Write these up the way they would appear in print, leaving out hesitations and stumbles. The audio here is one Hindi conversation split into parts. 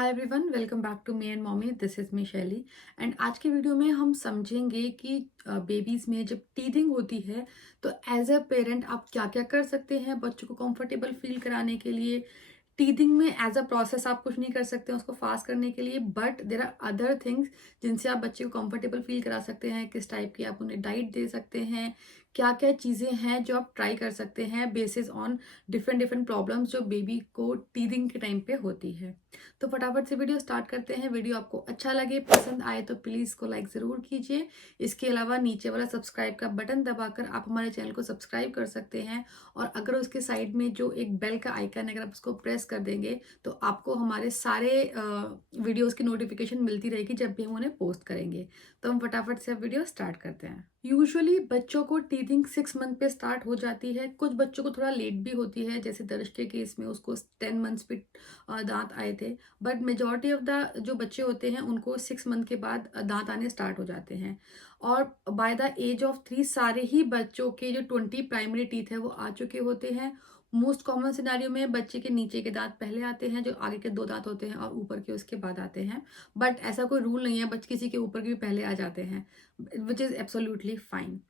Hi everyone, welcome back to me and mommy. This is me Shelly. And आज के वीडियो में हम समझेंगे कि बेबीज में जब टीथिंग होती है तो एज अ पेरेंट आप क्या क्या कर सकते हैं बच्चों को कंफर्टेबल फील कराने के लिए। टीथिंग में एज अ प्रोसेस आप कुछ नहीं कर सकते हैं उसको फास्ट करने के लिए, but there are other things जिनसे आप बच्चे को कंफर्टेबल फील करा सकते हैं। किस टाइप की आप उन्हें डाइट दे सकते हैं, क्या क्या चीज़ें हैं जो आप ट्राई कर सकते हैं basis on different different problems जो बेबी को टीथिंग के टाइम पे होती है। तो फटाफट से वीडियो स्टार्ट करते हैं। वीडियो आपको अच्छा लगे, पसंद आए तो प्लीज़ इसको लाइक ज़रूर कीजिए। इसके अलावा नीचे वाला सब्सक्राइब का बटन दबाकर आप हमारे चैनल को सब्सक्राइब कर सकते हैं। और अगर उसके साइड में जो एक बेल का आइकन है, अगर आप उसको प्रेस कर देंगे तो आपको हमारे सारे वीडियोस की नोटिफिकेशन मिलती रहेगी जब भी हम उन्हें पोस्ट करेंगे। तो हम फटाफट से अब वीडियो स्टार्ट करते हैं। यूजुअली बच्चों को टीथिंग 6 मंथ पे स्टार्ट हो जाती है। कुछ बच्चों को थोड़ा लेट भी होती है, जैसे दर्श के केस में उसको 10 मंथ्स पे दांत आए थे। बट मेजॉरिटी ऑफ द जो बच्चे होते हैं उनको 6 मंथ के बाद दांत आने स्टार्ट हो जाते हैं। और बाय द एज ऑफ 3 सारे ही बच्चों के जो 20 प्राइमरी टीथ है वो आ चुके होते हैं। मोस्ट कॉमन सिनेरियो में बच्चे के नीचे के दांत पहले आते हैं, जो आगे के 2 दांत होते हैं, और ऊपर के उसके बाद आते हैं। बट ऐसा कोई रूल नहीं है, बच्चे किसी के ऊपर के भी पहले आ जाते हैं, विच इज़ एब्सोल्युटली फाइन।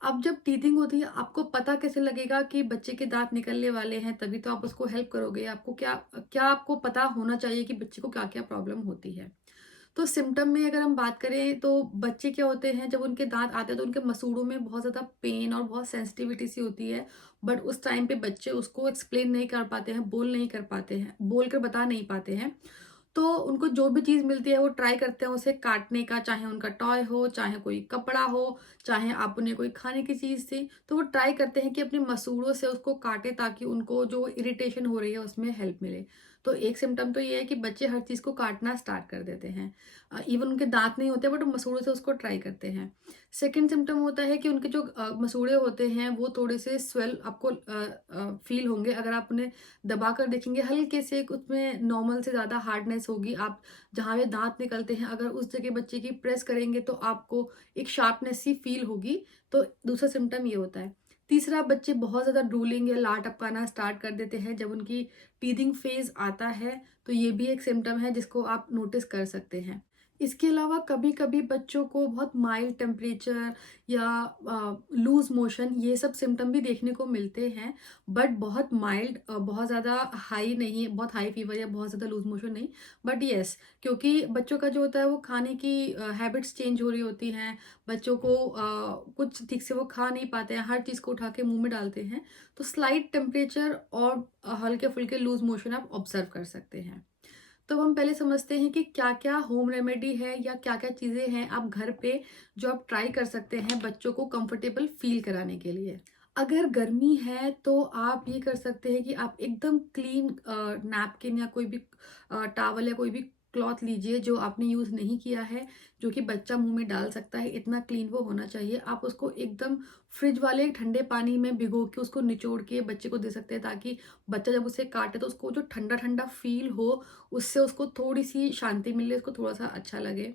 अब जब टीथिंग होती है आपको पता कैसे लगेगा कि बच्चे के दांत निकलने वाले हैं? तभी तो आप उसको हेल्प करोगे। आपको क्या क्या आपको पता होना चाहिए कि बच्चे को क्या क्या प्रॉब्लम होती है। तो सिम्टम में अगर हम बात करें तो बच्चे क्या होते हैं, जब उनके दांत आते हैं तो उनके मसूड़ों में बहुत ज़्यादा पेन और बहुत सेंसिटिविटी सी होती है। बट उस टाइम पे बच्चे उसको एक्सप्लेन नहीं कर पाते हैं, बोल नहीं कर पाते हैं, बोल कर बता नहीं पाते हैं। तो उनको जो भी चीज़ मिलती है वो ट्राई करते हैं उसे काटने का, चाहे उनका टॉय हो, चाहे कोई कपड़ा हो, चाहे आप उन्हें कोई खाने की चीज़ दें, तो वो ट्राई करते हैं कि अपने मसूड़ों से उसको काटें ताकि उनको जो इरिटेशन हो रही है उसमें हेल्प मिले। तो एक सिम्पटम तो ये है कि बच्चे हर चीज़ को काटना स्टार्ट कर देते हैं। इवन उनके दांत नहीं होते बट वो मसूड़ों से उसको ट्राई करते हैं। सेकंड सिम्पटम होता है कि उनके जो मसूड़े होते हैं वो थोड़े से स्वेल आपको फील होंगे। अगर आप उन्हें दबा कर देखेंगे, हल्के से उसमें नॉर्मल से ज़्यादा हार्डनेस होगी। आप जहाँ पे दांत निकलते हैं अगर उस जगह बच्चे की प्रेस करेंगे तो आपको एक शार्पनेस सी फील होगी। तो दूसरा सिम्टम ये होता है। तीसरा, बच्चे बहुत ज़्यादा ड्रूलिंग या लार टपकाना स्टार्ट कर देते हैं जब उनकी टीथिंग फेज आता है। तो ये भी एक सिम्टम है जिसको आप नोटिस कर सकते हैं। इसके अलावा कभी कभी बच्चों को बहुत माइल्ड टेम्परेचर या लूज मोशन, ये सब सिम्टम भी देखने को मिलते हैं। बट बहुत माइल्ड, बहुत ज़्यादा हाई नहीं, बहुत हाई फीवर या बहुत ज़्यादा लूज मोशन नहीं। बट येस, क्योंकि बच्चों का जो होता है वो खाने की हैबिट्स चेंज हो रही होती हैं। बच्चों को कुछ ठीक से वो खा नहीं पाते हैं, हर चीज़ को उठा के मुंह में डालते हैं। तो स्लाइट टेम्परेचर और हल्के फुल्के लूज मोशन आप ऑब्जर्व कर सकते हैं। तो हम पहले समझते हैं कि क्या क्या होम रेमेडी है या क्या क्या चीज़ें हैं आप घर पे जो आप ट्राई कर सकते हैं बच्चों को कंफर्टेबल फील कराने के लिए। अगर गर्मी है तो आप ये कर सकते हैं कि आप एकदम क्लीन नैपकिन या कोई भी टॉवल या कोई भी क्लॉथ लीजिए जो आपने यूज़ नहीं किया है, जो कि बच्चा मुंह में डाल सकता है, इतना क्लीन वो होना चाहिए। आप उसको एकदम फ्रिज वाले ठंडे पानी में भिगो के उसको निचोड़ के बच्चे को दे सकते हैं, ताकि बच्चा जब उसे काटे तो उसको जो ठंडा ठंडा फील हो, उससे उसको थोड़ी सी शांति मिले, उसको थोड़ा सा अच्छा लगे।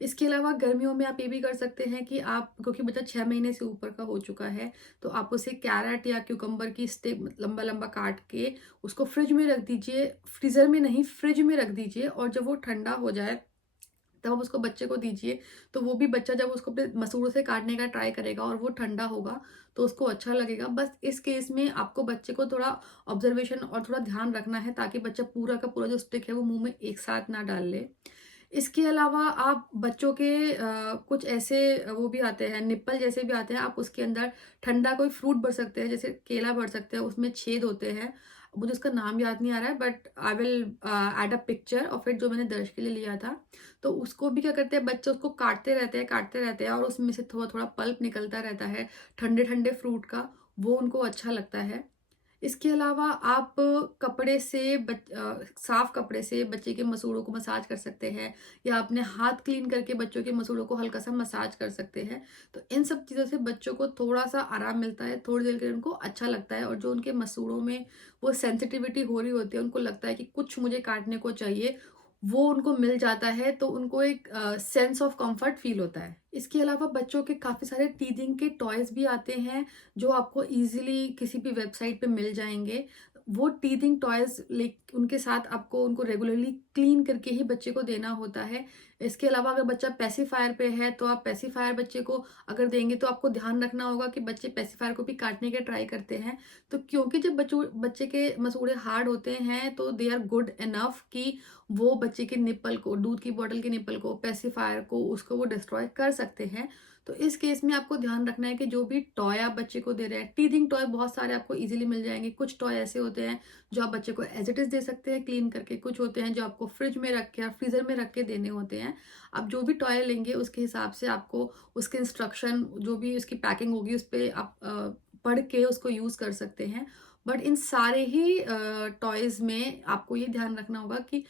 इसके अलावा गर्मियों में आप ये भी कर सकते हैं कि आप, क्योंकि बच्चा 6 महीने से ऊपर का हो चुका है, तो आप उसे कैरेट या क्यूकम्बर की स्टिक लंबा लंबा काट के उसको फ्रिज में रख दीजिए। फ्रीजर में नहीं, फ्रिज में रख दीजिए, और जब वो ठंडा हो जाए तब आप उसको बच्चे को दीजिए। तो वो भी बच्चा जब उसको अपने मसूड़ों से काटने का ट्राई करेगा और वो ठंडा होगा तो उसको अच्छा लगेगा। बस इस केस में आपको बच्चे को थोड़ा ऑब्जर्वेशन और थोड़ा ध्यान रखना है, ताकि बच्चा पूरा का पूरा जो स्टिक है वो मुंह में एक साथ ना डाल ले। इसके अलावा आप बच्चों के कुछ ऐसे वो भी आते हैं, निप्पल जैसे भी आते हैं, आप उसके अंदर ठंडा कोई फ्रूट भर सकते हैं, जैसे केला भर सकते हैं, उसमें छेद होते हैं। मुझे उसका नाम याद नहीं आ रहा है, but I will add a picture of it, जो मैंने दर्श के लिए लिया था। तो उसको भी क्या करते हैं बच्चे, उसको काटते रहते हैं और उसमें से थोड़ा थोड़ा पल्प निकलता रहता है ठंडे ठंडे फ्रूट का। वो उनको अच्छा लगता है। इसके अलावा आप कपड़े से साफ कपड़े से बच्चे के मसूड़ों को मसाज कर सकते हैं, या अपने हाथ क्लीन करके बच्चों के मसूड़ों को हल्का सा मसाज कर सकते हैं। तो इन सब चीज़ों से बच्चों को थोड़ा सा आराम मिलता है, थोड़ी देर के लिए उनको अच्छा लगता है, और जो उनके मसूड़ों में वो सेंसिटिविटी हो रही होती है, उनको लगता है कि कुछ मुझे काटने को चाहिए, वो उनको मिल जाता है। तो उनको एक सेंस ऑफ कंफर्ट फील होता है। इसके अलावा बच्चों के काफ़ी सारे टीथिंग के टॉयज भी आते हैं जो आपको इजीली किसी भी वेबसाइट पे मिल जाएंगे। वो टीथिंग टॉयज उनके साथ आपको उनको रेगुलरली क्लीन करके ही बच्चे को देना होता है। इसके अलावा अगर बच्चा पेसिफायर पे है तो आप पेसिफायर बच्चे को अगर देंगे तो आपको ध्यान रखना होगा कि बच्चे पेसिफायर को भी काटने के ट्राई करते हैं। तो क्योंकि जब बच्चे के मसूड़े हार्ड होते हैं तो दे आर गुड इनफ कि वो बच्चे के निप्पल को, दूध की बॉटल के निप्पल को, पेसिफायर को, उसको वो डिस्ट्रॉय कर सकते हैं। तो इस केस में आपको ध्यान रखना है कि जो भी टॉय आप बच्चे को दे रहे हैं, टीथिंग टॉय बहुत सारे आपको इजीली मिल जाएंगे। कुछ टॉय ऐसे होते हैं जो आप बच्चे को एज इट इज दे सकते हैं क्लीन करके, कुछ होते हैं जो आपको फ्रिज में रख के या फ्रीजर में रख के देने होते हैं। आप जो भी टॉय लेंगे उसके हिसाब से आपको उसके इंस्ट्रक्शन, जो भी उसकी पैकिंग होगी उस पर आप पढ़ के उसको यूज कर सकते हैं। बट इन सारे ही टॉयज में आपको ये ध्यान रखना होगा कि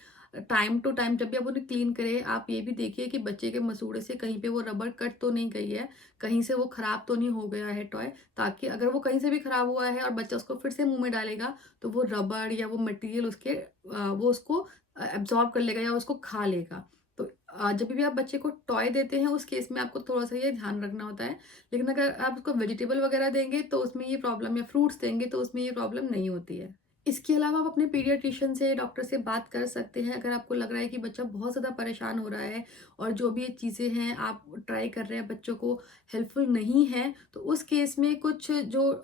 टाइम टू टाइम जब भी आप उन्हें क्लीन करें, आप ये भी देखिए कि बच्चे के मसूड़े से कहीं पे वो रबड़ कट तो नहीं गई है, कहीं से वो खराब तो नहीं हो गया है टॉय, ताकि अगर वो कहीं से भी खराब हुआ है और बच्चा उसको फिर से मुंह में डालेगा तो वो रबड़ या वो मटेरियल वो उसको एब्जॉर्ब कर लेगा या उसको खा लेगा। तो जब भी आप बच्चे को टॉय देते हैं उस केस में आपको थोड़ा सा ये ध्यान रखना होता है। लेकिन अगर आप उसको वेजिटेबल वगैरह देंगे तो उसमें ये प्रॉब्लम, या फ्रूट्स देंगे तो उसमें ये प्रॉब्लम नहीं होती है। इसके अलावा आप अपने पीडियाट्रिशियन से, डॉक्टर से बात कर सकते हैं अगर आपको लग रहा है कि बच्चा बहुत ज़्यादा परेशान हो रहा है और जो भी ये चीज़ें हैं आप ट्राई कर रहे हैं बच्चों को हेल्पफुल नहीं है। तो उस केस में कुछ जो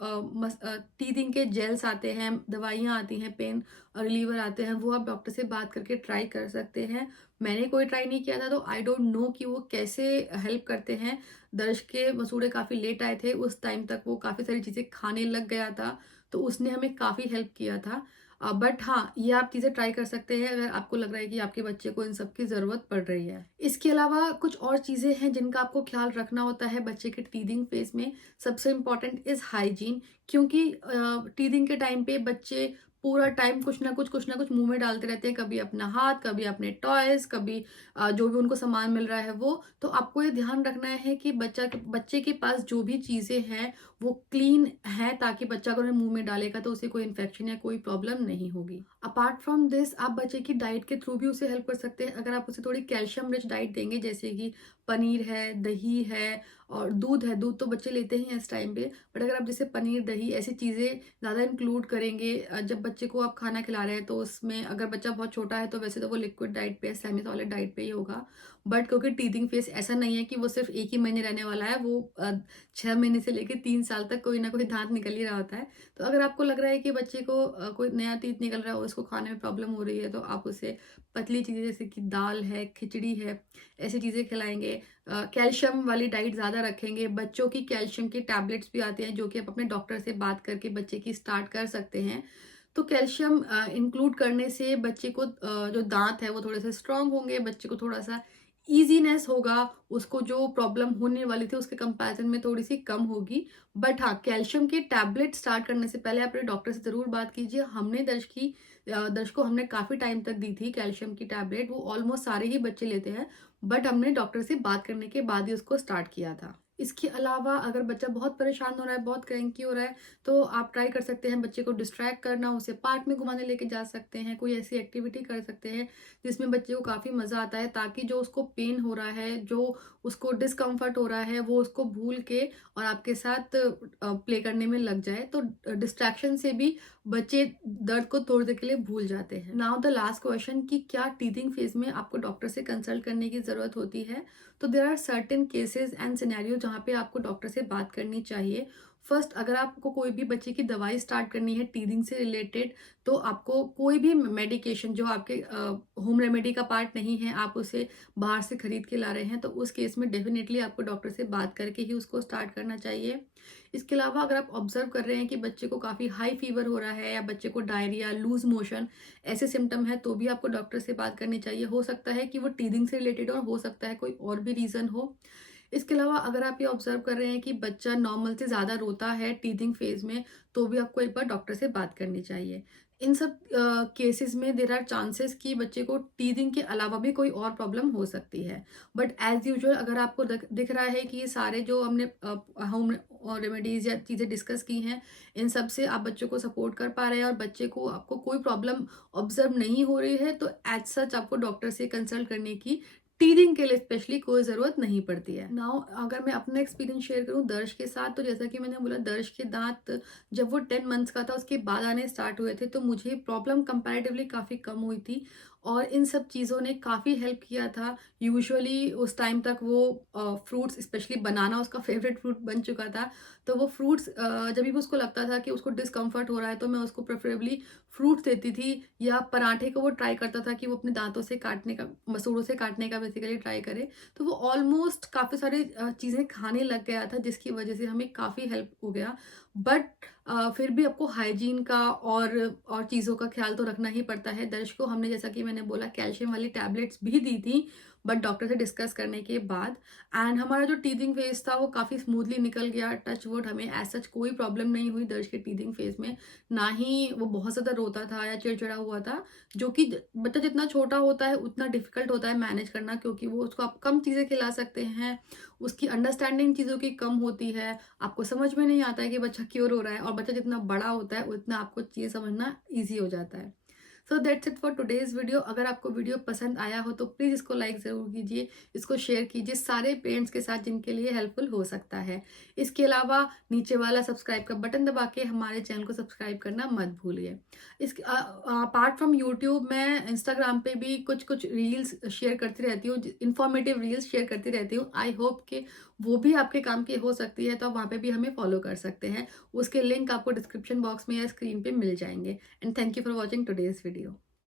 टीथिंग के जेल्स आते हैं, दवाइयाँ आती हैं, पेन रिलीवर आते हैं, वो आप डॉक्टर से बात करके ट्राई कर सकते हैं। मैंने कोई ट्राई नहीं किया था तो आई डोंट नो कि वो कैसे हेल्प करते हैं। दर्श के मसूड़े काफ़ी लेट आए थे, उस टाइम तक वो काफ़ी सारी चीज़ें खाने लग गया था, तो उसने हमें काफ़ी हेल्प किया था। बट हाँ, ये आप चीज़ें ट्राई कर सकते हैं अगर आपको लग रहा है कि आपके बच्चे को इन सब की ज़रूरत पड़ रही है। इसके अलावा कुछ और चीज़ें हैं जिनका आपको ख्याल रखना होता है बच्चे के टीथिंग फेज़ में। सबसे इम्पोर्टेंट इज़ हाइजीन, क्योंकि टीथिंग के टाइम पे बच्चे पूरा टाइम कुछ ना कुछ मुँह में डालते रहते हैं, कभी अपना हाथ, कभी अपने टॉयज़, कभी जो भी उनको सामान मिल रहा है वो। तो आपको ये ध्यान रखना है कि बच्चे के पास जो भी चीज़ें हैं वो क्लीन है, ताकि बच्चा अगर उन्हें मुंह में डालेगा तो उसे कोई इन्फेक्शन या कोई प्रॉब्लम नहीं होगी। अपार्ट फ्रॉम दिस आप बच्चे की डाइट के थ्रू भी उसे हेल्प कर सकते हैं। अगर आप उसे थोड़ी कैल्शियम रिच डाइट देंगे, जैसे कि पनीर है, दही है और दूध है, दूध तो बच्चे लेते ही हैं इस टाइम पे, बट अगर आप जैसे पनीर, दही ऐसी चीज़ें ज़्यादा इंक्लूड करेंगे जब बच्चे को आप खाना खिला रहे हैं, तो उसमें अगर बच्चा बहुत छोटा है तो वैसे तो वो लिक्विड डाइट पे, सेमी सॉलिड डाइट पे ही होगा। बट क्योंकि टीथिंग फेस ऐसा नहीं है कि वो सिर्फ एक ही महीने रहने वाला है, वो 6 महीने से लेकर 3 साल तक कोई ना कोई दांत निकल ही रहा होता है। तो अगर आपको लग रहा है कि बच्चे को कोई नया टीथ निकल रहा है और उसको खाने में प्रॉब्लम हो रही है, तो आप उसे पतली चीज़ें जैसे कि दाल है, खिचड़ी है, ऐसी चीज़ें खिलाएंगे। कैल्शियम वाली डाइट ज़्यादा रखेंगे। बच्चों की कैल्शियम की टैबलेट्स भी आते हैं जो कि आप अपने डॉक्टर से बात करके बच्चे की स्टार्ट कर सकते हैं। तो कैल्शियम इंक्लूड करने से बच्चे को जो दांत है वो थोड़े से स्ट्रांग होंगे, बच्चे को थोड़ा सा ईजीनेस होगा, उसको जो प्रॉब्लम होने वाली थी उसके कंपैरिजन में थोड़ी सी कम होगी। बट हाँ, कैल्शियम की टैबलेट स्टार्ट करने से पहले अपने डॉक्टर से ज़रूर बात कीजिए। हमने दर्श को हमने काफ़ी टाइम तक दी थी कैल्शियम की टैबलेट, वो ऑलमोस्ट सारे ही बच्चे लेते हैं, बट हमने डॉक्टर से बात करने के बाद ही उसको स्टार्ट किया था। इसके अलावा अगर बच्चा बहुत परेशान हो रहा है, बहुत क्रैंकी हो रहा है, तो आप ट्राई कर सकते हैं बच्चे को डिस्ट्रैक्ट करना, उसे पार्क में घुमाने लेके जा सकते हैं, कोई ऐसी एक्टिविटी कर सकते हैं जिसमें बच्चे को काफ़ी मज़ा आता है, ताकि जो उसको पेन हो रहा है, जो उसको डिस्कम्फर्ट हो रहा है, वो उसको भूल के और आपके साथ प्ले करने में लग जाए। तो डिस्ट्रैक्शन से भी बच्चे दर्द को थोड़ी देर के लिए भूल जाते हैं। नाउ द लास्ट क्वेश्चन कि क्या टीथिंग फेज में आपको डॉक्टर से कंसल्ट करने की ज़रूरत होती है? तो there are certain cases and scenario जहाँ पे आपको डॉक्टर से बात करनी चाहिए। फर्स्ट, अगर आपको कोई भी बच्चे की दवाई स्टार्ट करनी है टीथिंग से रिलेटेड, तो आपको कोई भी मेडिकेशन जो आपके होम रेमेडी का पार्ट नहीं है, आप उसे बाहर से खरीद के ला रहे हैं, तो उस केस में डेफिनेटली आपको डॉक्टर से बात करके ही उसको स्टार्ट करना चाहिए। इसके अलावा अगर आप ऑब्जर्व कर रहे हैं कि बच्चे को काफ़ी हाई फीवर हो रहा है या बच्चे को डायरिया, लूज मोशन ऐसे सिम्टम है, तो भी आपको डॉक्टर से बात करनी चाहिए। हो सकता है कि वो टीथिंग से रिलेटेड और हो सकता है कोई और भी रीज़न हो। इसके अलावा अगर आप ये ऑब्जर्व कर रहे हैं कि बच्चा नॉर्मल से ज़्यादा रोता है टीथिंग फेज में, तो भी आपको एक बार डॉक्टर से बात करनी चाहिए। इन सब केसेस में देर आर चांसेस कि बच्चे को टीथिंग के अलावा भी कोई और प्रॉब्लम हो सकती है। बट एज यूजुअल अगर आपको दिख रहा है कि ये सारे जो हमने होम रेमेडीज या चीज़ें डिस्कस की हैं, इन सब से आप बच्चों को सपोर्ट कर पा रहे हैं और बच्चे को आपको कोई प्रॉब्लम ऑब्जर्व नहीं हो रही है, तो एज सच आपको डॉक्टर से कंसल्ट करने की टीथिंग के लिए स्पेशली कोई ज़रूरत नहीं पड़ती है। नाउ अगर मैं अपना एक्सपीरियंस शेयर करूँ दर्श के साथ, तो जैसा कि मैंने बोला, दर्श के दाँत जब वो 10 मंथ्स का था उसके बाद आने स्टार्ट हुए थे, तो मुझे प्रॉब्लम कंपैरेटिवली काफ़ी कम हुई थी और इन सब चीज़ों ने काफ़ी हेल्प किया था। यूजुअली उस टाइम तक वो फ्रूट्स, स्पेशली बनाना उसका फेवरेट फ्रूट बन चुका था, तो वो फ्रूट्स जब भी उसको लगता था कि उसको डिस्कम्फर्ट हो रहा है, तो मैं उसको प्रेफरेबली फ्रूट्स देती थी, या पराठे को वो ट्राई करता था कि वो अपने दाँतों से काटने का, मसूड़ों से काटने का बेसिकली ट्राई करे। तो वो ऑलमोस्ट काफ़ी सारी चीज़ें खाने लग गया था, जिसकी वजह से हमें काफ़ी हेल्प हो गया। बट फिर भी आपको हाइजीन का और चीज़ों का ख्याल तो रखना ही पड़ता है। दर्श को हमने, जैसा कि मैंने बोला, कैल्शियम वाली टैबलेट्स भी दी थी, बट डॉक्टर से डिस्कस करने के बाद। एंड हमारा जो टीथिंग फेज़ था वो काफ़ी स्मूथली निकल गया, टच वुड, हमें एज़ सच कोई प्रॉब्लम नहीं हुई दर्श के टीथिंग फेज़ में। ना ही वो बहुत ज़्यादा रोता था या चिड़चिड़ा हुआ था, जो कि बच्चा जितना छोटा होता है उतना डिफ़िकल्ट होता है मैनेज करना, क्योंकि वो उसको आप कम चीज़ें खिला सकते हैं, उसकी अंडरस्टैंडिंग चीज़ों की कम होती है, आपको समझ में नहीं आता है कि बच्चा क्यों रो रहा है, और बच्चा जितना बड़ा होता है उतना आपको चीज़ें समझना ईज़ी हो जाता है। So that's it for today's video. अगर आपको वीडियो पसंद आया हो तो प्लीज़ इसको लाइक ज़रूर कीजिए, इसको शेयर कीजिए सारे पेरेंट्स के साथ जिनके लिए हेल्पफुल हो सकता है। इसके अलावा नीचे वाला सब्सक्राइब का बटन दबा के हमारे चैनल को सब्सक्राइब करना मत भूलिए। इसके अपार्ट फ्रॉम यूट्यूब, मैं इंस्टाग्राम पे भी कुछ रील्स शेयर करती रहती हूँ, इन्फॉर्मेटिव रील्स शेयर करती रहती हूँ। आई होप कि वो भी आपके काम की हो सकती है, तो आप वहाँ पे भी हमें फॉलो कर सकते हैं। उसके लिंक आपको डिस्क्रिप्शन बॉक्स में या स्क्रीन पे मिल जाएंगे। And thank you for watching today's video.